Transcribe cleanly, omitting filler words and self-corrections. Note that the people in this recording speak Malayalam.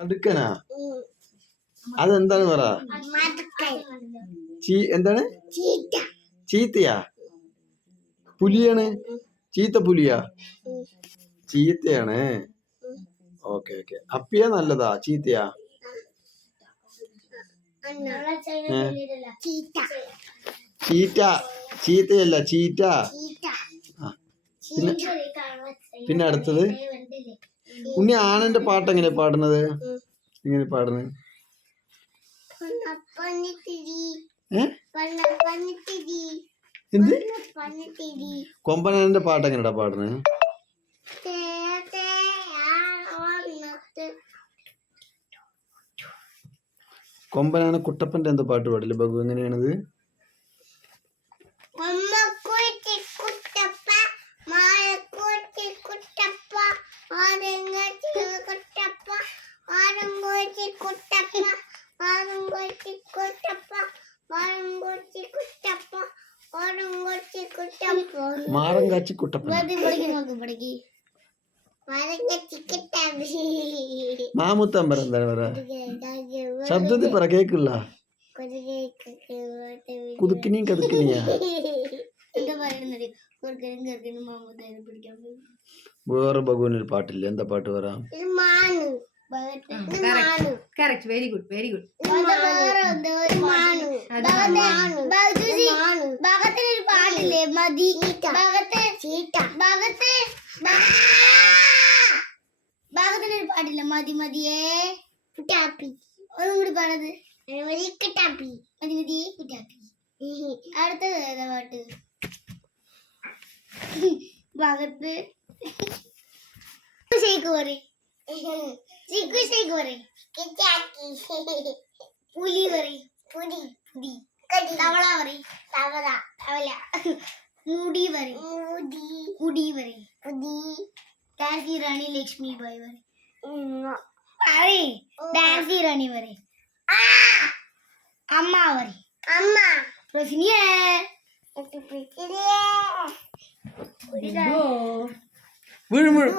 കടുക്കനാ അതെന്താണ് പറ എന്താണ് ചീത്തയാ പുലിയാണ് ചീത്ത പുലിയാ ചീത്തയാണ് ഓക്കെ ഓക്കെ അപ്പിയാ നല്ലതാ ചീത്തയാ ചീറ്റ ചീത്തയല്ല ചീറ്റ പിന്നെ പിന്നെ അടുത്തത് ഉണ്ണി ആനന്റെ പാട്ട് എങ്ങനെയാ പാടുന്നത് എങ്ങനെ പാടുന്നത് എന്ത് കൊമ്പനാനന്റെ പാട്ട് എങ്ങനെയാ പാടുന്നത് കൊമ്പനാന കുട്ടപ്പന്റെ എന്തോ പാട്ട് പാടില്ലേ ബഗു എങ്ങനെയാണത് മാറം കാച്ചി കുട്ടപ്പൻ മാമുത്തമ്പർ എന്താണ് പറ ശബ്ദത്തിൽ പറ കേക്കില്ല കുതുക്കിനിയും കതുക്കിനിയാ വേറെ ബഗുവിനൊരു പാട്ടില്ല എന്താ പാട്ട് പറ വെരി ഗുഡ് വെരി ഗുഡ് ഭാഗത്തിനൊരു പാട്ടില്ലേ മതി ഭാഗത്തിനൊരു പാട്ടില്ല മതി മതിയേ കുട്ടാപ്പി ഒന്നും കൂടി പാടത് കുട്ടാപ്പി മതി മതി കുട്ടാപ്പി അടുത്തത് ഏതാ പാട്ട് ഭാഗത്ത് ഷേക്ക് പറയും ഷേക്ക് പറയും പുലി പറയും പുലി പുലി തവള പറയും തവള തവള മുടി പറയും മുടി കുടി പറയും കുടി ഡാൻസി റാണി ലക്ഷ്മി ബായ് പറയും ഡാൻസി റാണി പറയും അമ്മ പറയും അമ്മ പ്രശ്നിയേ വീഴും വീഴും